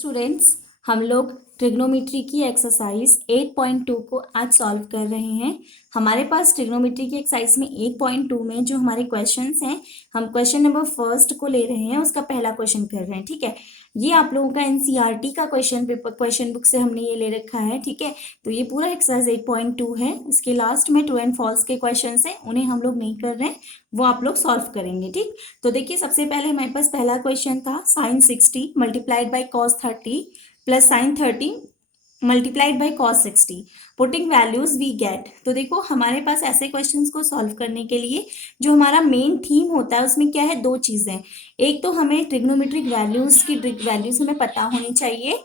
Students, हम लोग trigonometry की एक्सरसाइज 8.2 को आज सॉल्व कर रहे हैं। हमारे पास ट्रिग्नोमेट्री की एक्सरसाइज में 8.2 में जो हमारे क्वेश्चंस हैं, हम क्वेश्चन नंबर फर्स्ट को ले रहे हैं, उसका पहला क्वेश्चन कर रहे हैं। ठीक है, ये आप लोगों का एनसीईआरटी का क्वेश्चन पेपर क्वेश्चन बुक से हमने ये ले रखा है। ठीक है, तो ये पूरा एक्सरसाइज 8.2 है। इसके लास्ट में ट्रू एंड फॉल्स के क्वेश्चन हैं, उन्हें हम लोग नहीं कर रहे हैं, वो आप लोग सॉल्व करेंगे। ठीक, तो देखिए सबसे पहले हमारे पास पहला क्वेश्चन था sine 60 multiplied by cos 30 plus sine 30 multiplied by cos 60 putting values we get. तो देखो हमारे पास ऐसे क्वेश्चंस को सॉल्व करने के लिए जो हमारा मेन थीम होता है उसमें क्या है, दो चीज़ें। एक तो हमें ट्रिग्नोमेट्रिक वैल्यूज की वैल्यूज हमें पता होनी चाहिए।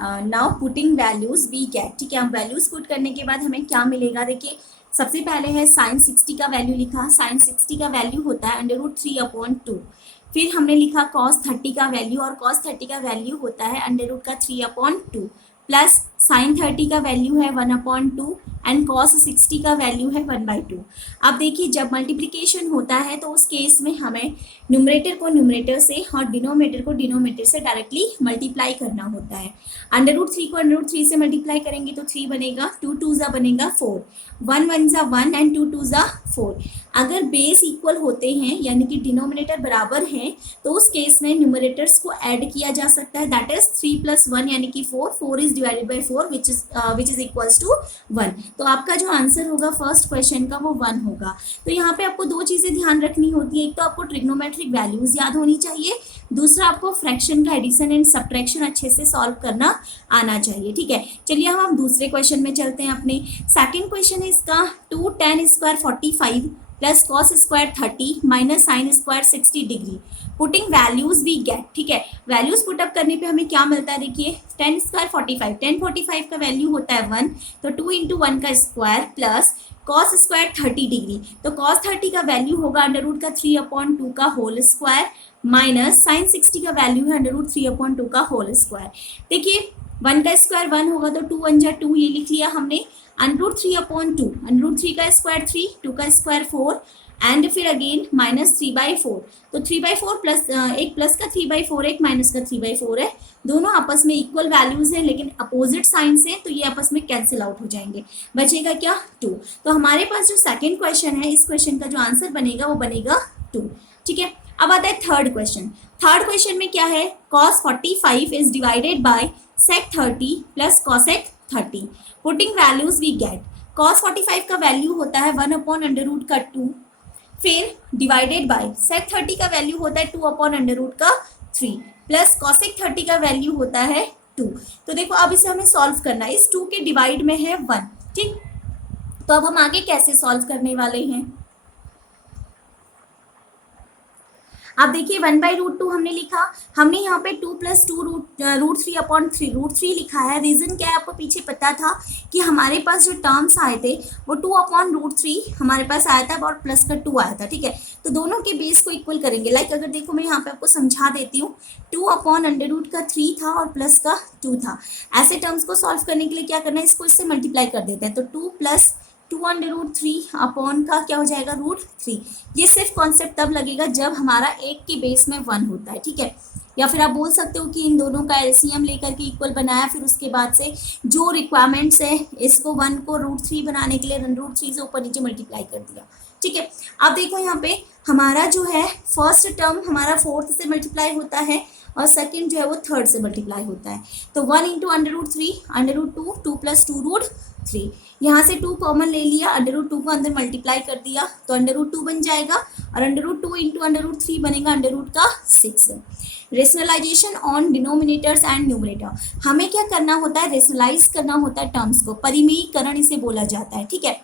Now putting values we get. ठीक है, हम वैल्यूज पुट करने के बाद हमें क्या मिलेगा, देखिए सबसे पहले है साइन 60 का वैल्यू लिखा। साइन 60 का वैल्यू होता है √3/2। फिर हमने लिखा कॉस 30 का वैल्यू, और कॉस 30 का वैल्यू होता है √3/2 प्लस साइन 30 का वैल्यू है 1/2 एंड कॉस 60 का वैल्यू है 1/2। अब देखिए जब मल्टीप्लिकेशन होता है तो उस केस में हमें न्यूमरेटर को न्यूमरेटर से और डिनोमिनेटर को डिनोमिनेटर से डायरेक्टली मल्टीप्लाई करना होता है। √3 को √3 से मल्टीप्लाई करेंगे तो 3 बनेगा, 2 2 बनेगा 4, 1 1 1 एंड 2 2 4। अगर बेस इक्वल होते हैं यानी कि डिनोमिनेटर बराबर है तो उस केस में न्यूमरेटर्स को ऐड किया जा सकता है, दैट इज 3 + 1 यानी कि 4। 4 is divided by 4 which is equals to 1। तो आपका जो आंसर होगा फर्स्ट क्वेश्चन का वो 1 होगा। तो यहाँ पे आपको दो चीज़ें ध्यान रखनी होती है, एक तो आपको ट्रिग्नोमेट्रिक वैल्यूज याद होनी चाहिए, दूसरा आपको फ्रैक्शन का एडिशन एंड सब्ट्रैक्शन अच्छे से सॉल्व करना आना चाहिए। ठीक है, चलिए हम दूसरे क्वेश्चन में चलते हैं अपने। सेकंड क्वेश्चन है इसका 2 tan square 45 plus cos square 30 minus sine square 60 degree putting values we get. ठीक है, वैल्यूज पुटअप करने पे हमें क्या मिलता है, देखिए tan स्क्वायर 45, tan 45 का वैल्यू होता है 1, तो 2 × 1 का square plus cos square 30 degree, तो कॉस 30 का वैल्यू होगा √3/2 का होल स्क्वायर माइनस साइन 60 का वैल्यू है √3/2 का होल स्क्वायर। देखिए 1 का स्क्वायर 1 होगा तो 2 1 2, ये लिख लिया हमने, √3/2, √3 का स्क्वायर 3, 2 का स्क्वायर 4 एंड फिर अगेन माइनस 3/4। तो 3/4 प्लस एक प्लस का 3/4 एक माइनस का 3/4 है, दोनों आपस में इक्वल वैल्यूज हैं लेकिन अपोजिट साइन से, तो ये आपस में कैंसिल आउट हो जाएंगे, बचेगा क्या 2। तो हमारे पास जो सेकंड क्वेश्चन है, इस क्वेश्चन का जो आंसर बनेगा वो बनेगा 2। ठीक है, अब आता है थर्ड क्वेश्चन। थर्ड क्वेश्चन में क्या है, cos 45 is divided by sec 30 plus cosec 30 putting values we get. cos 45 का वैल्यू होता है 1/√2, फिर डिवाइडेड बाय sec 30 का वैल्यू होता है 2/√3 प्लस cosec 30 का वैल्यू होता है 2। तो देखो अब इसे हमें सॉल्व करना है, इस 2 के डिवाइड में है 1। ठीक, तो अब हम आगे कैसे सॉल्व करने वाले हैं, अब देखिए 1/√2 हमने लिखा, हमने यहाँ पे 2 + 2 √3/3 √3 लिखा है। रीजन क्या है, आपको पीछे पता था कि हमारे पास जो टर्म्स आए थे वो 2/√3 हमारे पास आया था और प्लस का 2 आया था। ठीक है, तो दोनों के बेस को इक्वल करेंगे। लाइक अगर देखो मैं यहाँ पे आपको समझा देती हूँ, 2/√3 था और प्लस का 2 था। ऐसे टर्म्स को सॉल्व करने के लिए क्या करना है, इसको इससे मल्टीप्लाई कर देते हैं, तो 2 + 2/√3 अपॉन का क्या हो जाएगा √3। ये सिर्फ कॉन्सेप्ट तब लगेगा जब हमारा एक के बेस में 1 होता है। ठीक है, या फिर आप बोल सकते हो कि इन दोनों का एलसीएम लेकर के इक्वल बनाया, फिर उसके बाद से जो रिक्वायरमेंट्स है इसको 1 को √3 बनाने के लिए √3 से ऊपर नीचे मल्टीप्लाई कर दिया। ठीक है, अब देखो यहाँ पे हमारा जो है फर्स्ट टर्म हमारा 4th से मल्टीप्लाई होता है और सेकंड जो है वो 3rd से मल्टीप्लाई होता है, तो 1 × √3 √2 2 + 2√3, यहाँ से 2 कॉमन ले लिया, √2 को अंदर मल्टीप्लाई कर दिया तो √2 बन जाएगा और √2 × √3 बनेगा √6। Rationalisation on denominators and numerator, हमें क्या करना होता है, रेशनलाइज करना होता है टर्म्स को, परिमेयीकरण इसे बोला जाता है। ठीक है,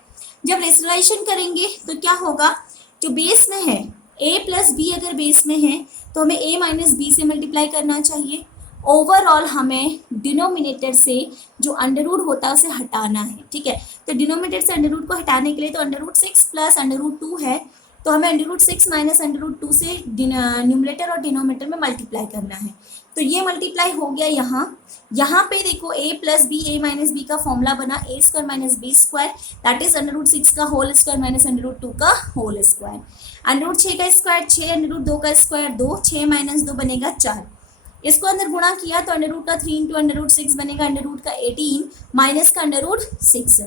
जब रेशनलाइजेशन करेंगे तो क्या होगा, जो बेस में है a + b अगर बेस में है तो हमें a - b से मल्टीप्लाई करना चाहिए। ओवरऑल हमें डिनोमिनेटर से जो अंडर होता है उसे हटाना है। ठीक है, तो डिनोमिनेटर से अंडर को हटाने के लिए तो √6 + √2 है तो हमें √6 माइनस √2 से न्यूमरेटर और डिनोमिनेटर में मल्टीप्लाई करना है। तो ये मल्टीप्लाई हो गया यहाँ पे देखो a plus b, a minus b का फॉर्मूला बना a square minus b square, that is √6 का होल स्क्वायर माइनस √2 का होल स्क्वायर। √6 का स्क्वायर 6, √2 का स्क्वायर 2, 6 माइनस 2 बनेगा 4। इसको अंदर गुणा किया तो √ का 3 इंटू √6 बनेगा √ का 18 माइनस का √6।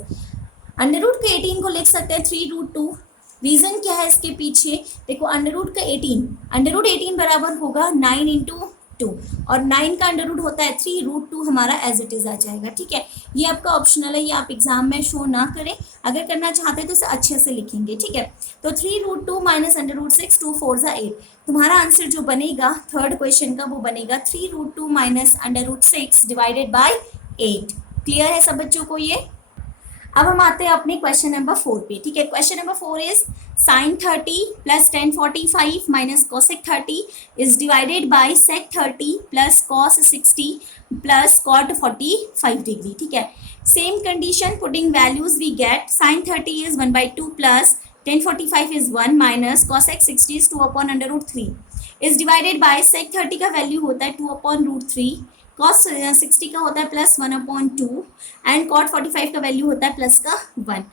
√ के 18 को लिख सकते हैं 3√2। रीजन क्या है इसके पीछे, देखो √ का 18 बराबर होगा 9 इंटू 2 और 9 का √ होता है 3, √2 हमारा एज इट इज आ जाएगा। ठीक है, ये आपका ऑप्शनल है, ये आप एग्जाम में शो ना करें, अगर करना चाहते हैं तो इसे अच्छे से लिखेंगे। ठीक है, तो 3√2 माइनस √6, 2 4 ज़ा 8। तुम्हारा आंसर जो बनेगा थर्ड क्वेश्चन का वो बनेगा 3√2 माइनस √6 डिवाइडेड बाई 8। क्लियर है सब बच्चों को ये? अब हम आते हैं अपने क्वेश्चन नंबर 4 पे। ठीक है, question number 4 is sin 30 plus tan 45 minus cosec 30 is divided by sec 30 plus cos 60 plus cot 45 degree. ठीक है, same condition putting values we get sin 30 is 1/2 plus tan 45 is 1 minus cosec 60 is 2/√3 is divided by sec 30 का value होता है 2/√3, cos 60 का होता है plus 1/2 and cot 45 का value होता है प्लस का 1।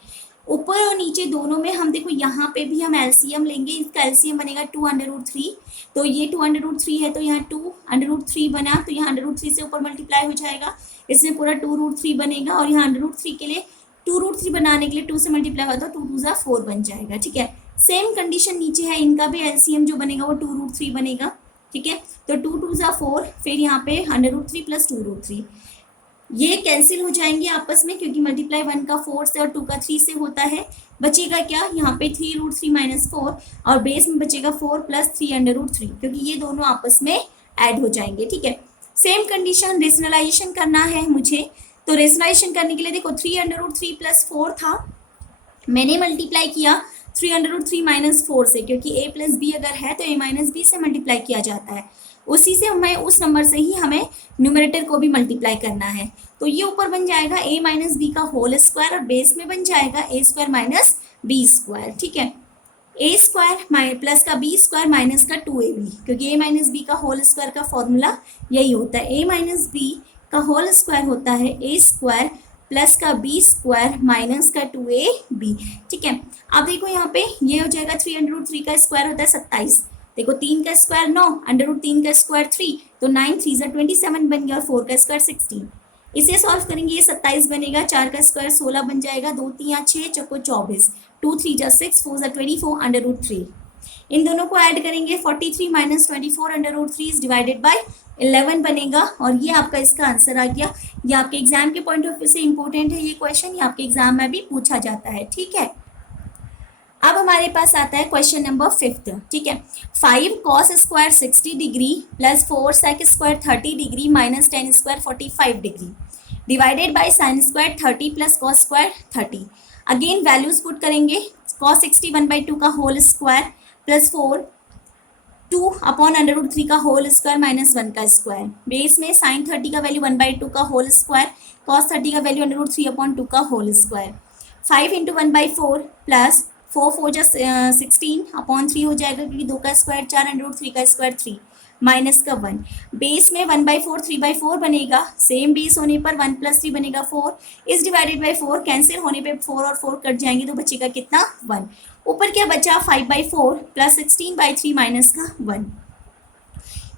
ऊपर और नीचे दोनों में हम देखो यहाँ पे भी हम एलसीएम लेंगे, इसका एलसीएम बनेगा 2√3, तो ये 2√3 है तो यहाँ 2√3 बना, तो यहाँ √3 से ऊपर मल्टीप्लाई हो जाएगा, इसमें पूरा 2√3 बनेगा और यहाँ √3 के लिए 2√3 बनाने के लिए 2 से मल्टीप्लाई होता है तो 2 2 4 बन जाएगा। ठीक है, सेम कंडीशन नीचे है, इनका भी एलसीएम जो बनेगा वो 2√3 बनेगा। ठीक है, तो 2 2 4, फिर यहाँ पे √3 प्लस 2√3 ये कैंसिल हो जाएंगे आपस में क्योंकि मल्टीप्लाई 1 का 4 से और 2 का 3 से होता है। बचेगा क्या यहाँ पे 3√3 माइनस 4 और बेस में बचेगा 4 प्लस 3√3 क्योंकि ये दोनों आपस में ऐड हो जाएंगे। ठीक है, सेम कंडीशन रेशनलाइजेशन करना है मुझे, तो रेशनलाइजेशन करने के लिए देखो 3√3 प्लस 4 था, मैंने मल्टीप्लाई किया 3√3 माइनस 4 से, क्योंकि a प्लस बी अगर है तो a माइनस बी से मल्टीप्लाई किया जाता है, उसी से हमें उस नंबर से ही हमें न्यूमरेटर को भी मल्टीप्लाई करना है। तो ये ऊपर बन जाएगा a माइनस बी का होल स्क्वायर और बेस में बन जाएगा a square minus b square. ठीक है, a स्क्वायर प्लस का b स्क्वायर माइनस का 2ab, क्योंकि a माइनस बी का होल स्क्वायर का फॉर्मूला यही होता है, a माइनस बी का होल स्क्वायर होता है a स्क्वायर प्लस का बी स्क्वायर माइनस का 2ab। ठीक है, अब देखो यहाँ पे ये हो जाएगा 3√3 का स्क्वायर होता है 27, देखो 3 का स्क्वायर 9, √3 का स्क्वायर 3, तो 9 3 ज़ा 27 बन गया और 4 का स्क्वायर 16। इसे सॉल्व करेंगे, ये 27 बनेगा, 4 का स्क्वायर 16 बन जाएगा, 2 3 6 चौको 24, 2 3 ज़ा 6, 4 ज़ा 24 √3। इन दोनों को ऐड करेंगे 43 माइनस 24 √3 इज डिवाइडेड बाय 11 बनेगा और ये आपका इसका आंसर आ गया। ये आपके एग्जाम के पॉइंट ऑफ व्यू से इंपॉर्टेंट है ये क्वेश्चन, ये आपके एग्जाम में भी पूछा जाता है। ठीक है, अब हमारे पास आता है क्वेश्चन नंबर 5। ठीक है, 5 cos square 60 degree plus 4 sec square 30 degree minus tan square 45 degree divided by sin square 30 plus cos square 30। Again values put करेंगे, cos 60 1/2 का होल स्क्वायर प्लस 4 2/√3 का होल स्क्वायर माइनस 1 का स्क्वायर, बेस में sin 30 का value 1/2 का whole square, cos 30 का value √3/2 का whole square, 5 into 1/4 plus 4 4 जा 16/3 हो जाएगा क्योंकि 2 का स्क्वायर 4, √3 का स्क्वायर 3 माइनस का 1, बेस में 1/4 3/4 बनेगा, सेम बेस होने पर 1 प्लस 3 बनेगा 4 इज डिवाइडेड बाय 4, कैंसिल होने पे 4 और 4 कट जाएंगे तो बचेगा कितना 1। ऊपर क्या बचा 5/4 प्लस 16/3 माइनस का 1।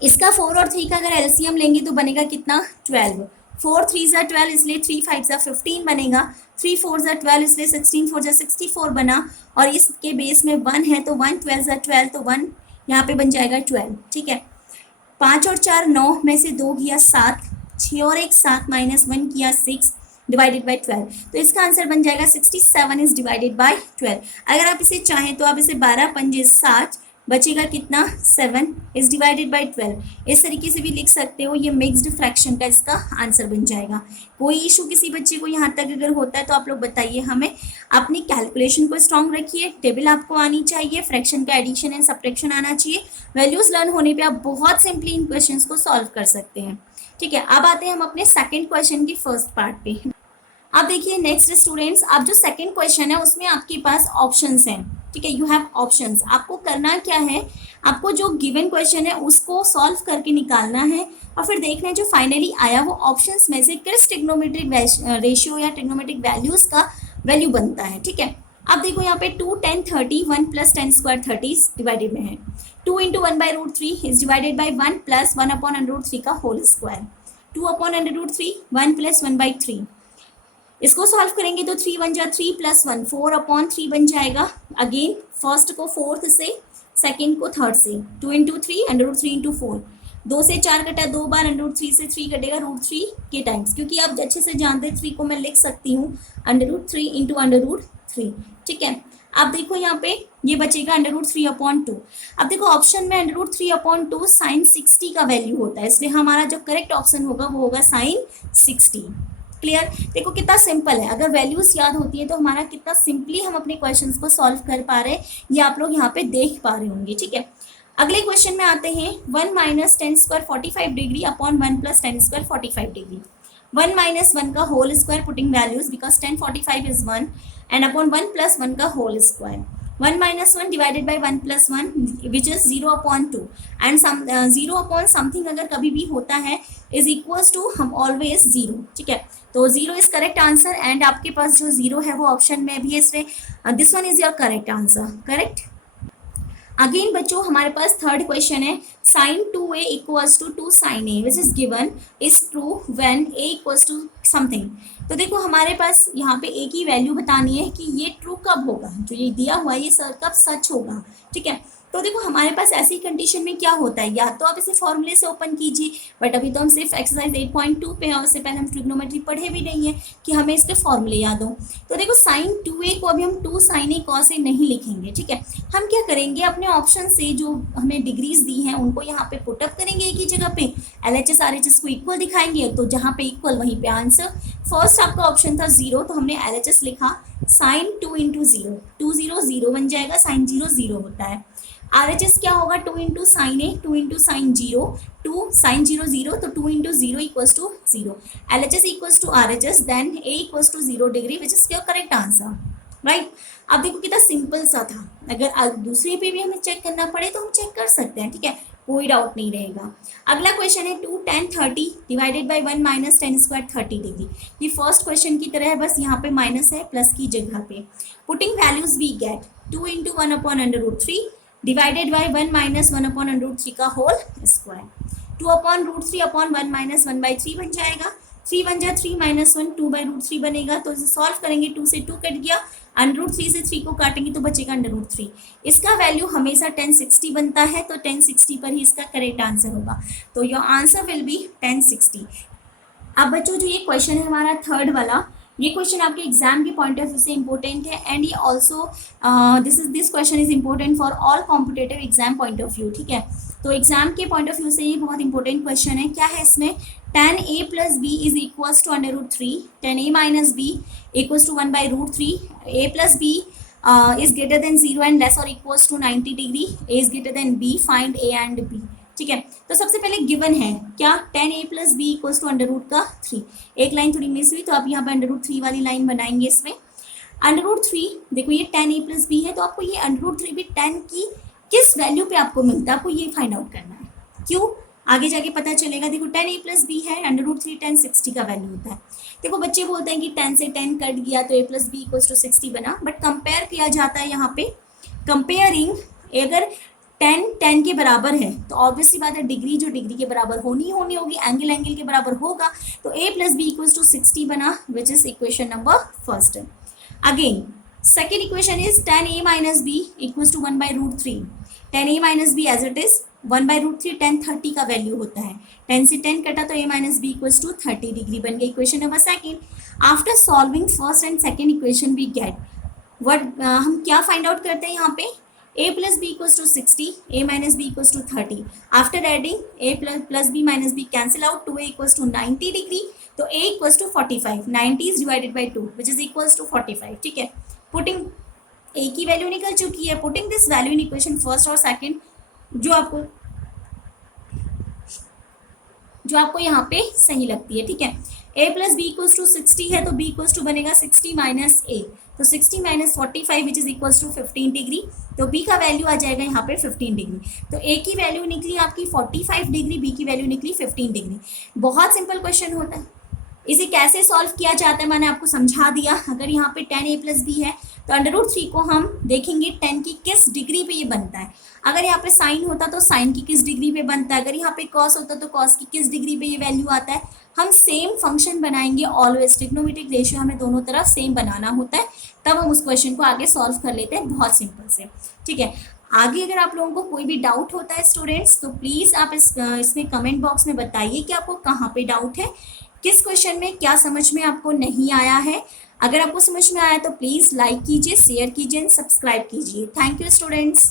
इसका 4 और 3 का अगर एलसीएम लेंगे तो बनेगा कितना 12, 4 3 ज़ा 12 इसलिए 3 5 ज़ा 15 बनेगा, 3 4 ज़ा 12 इसलिए 16 4 ज़ा 64 बना और इसके बेस में 1 है तो 1 12 ज़ा 12 तो 1 यहाँ पे बन जाएगा 12। ठीक है, 5 और 4 9 में से 2 किया 7, 6 और 1 7 माइनस 1 किया 6 डिवाइडेड बाय 12, तो इसका आंसर बन जाएगा 67 इज डिवाइडेड बाय 12। अगर आप इसे चाहें तो आप इसे 12 पंजे 60 बचेगा कितना 7 इज डिवाइडेड बाय 12, इस तरीके से भी लिख सकते हो, ये मिक्स्ड फ्रैक्शन का इसका आंसर बन जाएगा। कोई इशू किसी बच्चे को यहाँ तक अगर होता है तो आप लोग बताइए हमें। अपनी कैलकुलेशन को स्ट्रॉन्ग रखिए, टेबल आपको आनी चाहिए, फ्रैक्शन का एडिशन एंड सब्ट्रैक्शन आना चाहिए, वैल्यूज लर्न होने पे आप बहुत सिंपली इन क्वेश्चंस को सॉल्व कर सकते हैं। ठीक है, अब आते हैं हम अपने सेकंड क्वेश्चन की फर्स्ट पार्ट पे। अब देखिए नेक्स्ट स्टूडेंट्स, अब जो सेकंड क्वेश्चन है उसमें आपके पास ऑप्शंस हैं। ठीक है, यू हैव ऑप्शंस। आपको करना क्या है, आपको जो गिवन क्वेश्चन है उसको सॉल्व करके निकालना है और फिर देखना है जो फाइनली आया वो ऑप्शंस में से किस ट्रिग्नोमेट्रिक रेशियो या ट्रिग्नोमेट्रिक वैल्यूज का वैल्यू बनता है। ठीक है, अब देखो यहाँ पे 2 10 30 1 प्लस 10 स्क्वायर 30 डिवाइडेड में है, 2 into 1/√3 is divided by 1 plus 1/√3 का होल स्क्वायर, 2/√3 1 प्लस 1/3। इसको सॉल्व करेंगे तो 3 1 जा 3 प्लस 1 4/3 बन जाएगा। अगेन फर्स्ट को फोर्थ से, सेकेंड को थर्ड से, 2 इंटू 3 √3 इंटू 4, 2 से 4 कटा 2 बार, √3 से 3 कटेगा √3 के टाइम्स, क्योंकि आप अच्छे से जानते हैं 3 को मैं लिख सकती हूँ √3 इंटू √3। ठीक है, अब देखो यहाँ पे ये बचेगा √3/2। अब देखो ऑप्शन में √3/2 साइन 60 का वैल्यू होता है, इसलिए हमारा जो करेक्ट ऑप्शन होगा वो होगा साइन 60। क्लियर, देखो कितना सिंपल है, अगर वैल्यूज याद होती है तो हमारा कितना सिंपली हम अपने क्वेश्चंस को सॉल्व कर पा रहे हैं, ये आप लोग यहाँ पे देख पा रहे होंगे। ठीक है, अगले क्वेश्चन में आते हैं, 1 minus 10 square 45 degree upon 1 plus 10 square 45 degree. 1 minus 1 का whole square putting values because 10 45 is 1 and upon 1 plus 1 का whole square, 1 minus 1 divided by 1 plus 1 which is 0/2 and 0 something अगर कभी भी होता है इज इक्वल्स टू हम ऑलवेज 0। ठीक है, तो 0 इज करेक्ट आंसर एंड आपके पास जो 0 है वो ऑप्शन में भी है, इसलिए this one is your correct answer. Correct. Again बच्चों हमारे पास थर्ड क्वेश्चन है, sine 2a equals to 2 sine a which is given is true when a equals to something. तो देखो हमारे पास यहाँ पे a की वैल्यू बतानी है कि ये ट्रू कब होगा, जो ये दिया हुआ है ये कब सच होगा। ठीक है, तो देखो हमारे पास ऐसी कंडीशन में क्या होता है, या तो आप इसे फॉर्मूले से ओपन कीजिए, बट अभी तो हम सिर्फ एक्सरसाइज 8.2 पे हैं, उससे पहले हम ट्रिग्नोमेट्री पढ़े भी नहीं है कि हमें इसके फॉर्मूले याद हो। तो देखो साइन 2a को अभी हम 2 साइन a cos a नहीं लिखेंगे। ठीक है, हम क्या करेंगे, अपने ऑप्शन से जो हमें डिग्रीज दी हैं उनको यहाँ पे पुटअप करेंगे एक ही जगह पे, LHS RHS को इक्वल दिखाएंगे, तो जहाँ पे इक्वल वहीं पे आंसर। फर्स्ट आपका ऑप्शन था 0, तो हमने LHS लिखा, साइन 2 इंटू 0, 2 0 0 बन जाएगा, साइन 0 0 होता है। RHS क्या होगा, 2 into sine A, 2 into sine 0, 2 sine 0 0, तो 2 into 0 equals to 0। LHS equals to RHS, then A equals to 0 degree which is your correct answer. Right, अब देखो कितना सिंपल सा था, अगर दूसरे पे भी हमें चेक करना पड़े तो हम चेक कर सकते हैं। ठीक है, कोई डाउट नहीं रहेगा। अगला क्वेश्चन है 2 10 30 divided by 1 minus 10 square 30 degree. ये फर्स्ट क्वेश्चन की तरह है, बस यहाँ पे माइनस है प्लस की जगह पे। Putting values we get 2 into 1/√3 divided by 1 minus 1/√3 का होल स्क्वायर, 2/√3/1 माइनस 1/3 बन जाएगा, 3 1 जा 3 माइनस 1 2/√3 बनेगा। तो इसे सॉल्व करेंगे, 2 से 2 कट गया, √3 से 3 को काटेंगे तो बचेगा √3। इसका वैल्यू हमेशा 1060 बनता है, तो 1060 पर ही इसका करेक्ट आंसर होगा, तो योर आंसर विल बी 1060। अब बच्चों जो ये क्वेश्चन है हमारा थर्ड वाला, ये क्वेश्चन आपके एग्जाम के पॉइंट ऑफ व्यू से इंपॉर्टेंट है एंड ये also this question is important for all competitive exam point of view. ठीक है, तो एग्जाम के पॉइंट ऑफ व्यू से ये बहुत इंपॉर्टेंट क्वेश्चन है। क्या है इसमें, tan a plus B is equals to √3, tan a minus B equals to 1/√3, a plus B is greater than 0 and less और equals to 90 degree, a is greater than b, find a and b। ठीक है, तो सबसे पहले given है क्या, tan a plus b equals to √3। एक line थोड़ी मिस हुई तो आप यहाँ पे √3 वाली लाइन बनाएंगे। इसमें √3 देखो ये tan a प्लस बी है, तो आपको ये √3 भी tan की किस वैल्यू पे आपको मिलता है, आपको ये फाइंड आउट करना है। क्यों, आगे जाके पता चलेगा। देखो tan a प्लस बी है, √3 tan 60 का वैल्यू होता है। देखो बच्चे बोलते हैं कि 10 से 10 कट गया तो a plus b equals to 60 बना, बट कंपेयर किया जाता है यहाँ पे। कंपेयरिंग, अगर 10 10 के बराबर है तो ऑब्वियसली बात है डिग्री जो डिग्री के बराबर होनी होगी, एंगल एंगल के बराबर होगा, तो a plus b equals to 60 बना, which is equation number first. Again second equation is tan a minus B equals to 1/√3, tan a minus b as it is 1/√3 tan 30 का वैल्यू होता है, 10 से 10 कटा तो a minus B equals to 30 degree बन गई equation number second. After solving first and second equation we get what, हम क्या फाइंड आउट करते हैं यहाँ पे, a plus b equals to 60, a minus b equals to 30. After adding a plus b minus b cancel out, 2a equals to 90 degree, तो a equals to 45, 90 is divided by 2 which is equals to 45. ठीक है, putting a की value निकल चुकी है, putting this value in equation first और second, जो आपको यहाँ पे सही लगती है। ठीक है, a plus b equals to 60 है तो b इक्वल्स टू बनेगा 60 माइनस a, तो 60 minus 45 which is equals to 15 degree, तो बी का वैल्यू आ जाएगा यहाँ पे 15 डिग्री। तो ए की वैल्यू निकली आपकी 45 डिग्री, बी की वैल्यू निकली 15 डिग्री। बहुत सिंपल क्वेश्चन होता है। इसे कैसे सॉल्व किया जाता है मैंने आपको समझा दिया। अगर यहाँ पे 10a प्लस बी है तो √3 को हम देखेंगे 10 की किस डिग्री पे ये बनता है। अगर यहाँ पे साइन होता तो साइन की किस डिग्री पे बनता है, अगर यहाँ पे कॉस होता तो कॉस की किस डिग्री पे ये वैल्यू आता है। हम सेम फंक्शन बनाएंगे ऑलवेज, ट्रिग्नोमेट्रिक रेशियो हमें दोनों तरफ सेम बनाना होता है, तब हम उस क्वेश्चन को आगे सॉल्व कर लेते हैं बहुत सिंपल से। ठीक है, आगे अगर आप लोगों को कोई भी डाउट होता है स्टूडेंट्स, तो प्लीज़ आप इसमें कमेंट बॉक्स में बताइए कि आपको कहाँ पे डाउट है, किस क्वेश्चन में क्या समझ में आपको नहीं आया है। अगर आपको समझ में आया तो प्लीज़ लाइक कीजिए, शेयर कीजिए, सब्सक्राइब कीजिए। Thank you students.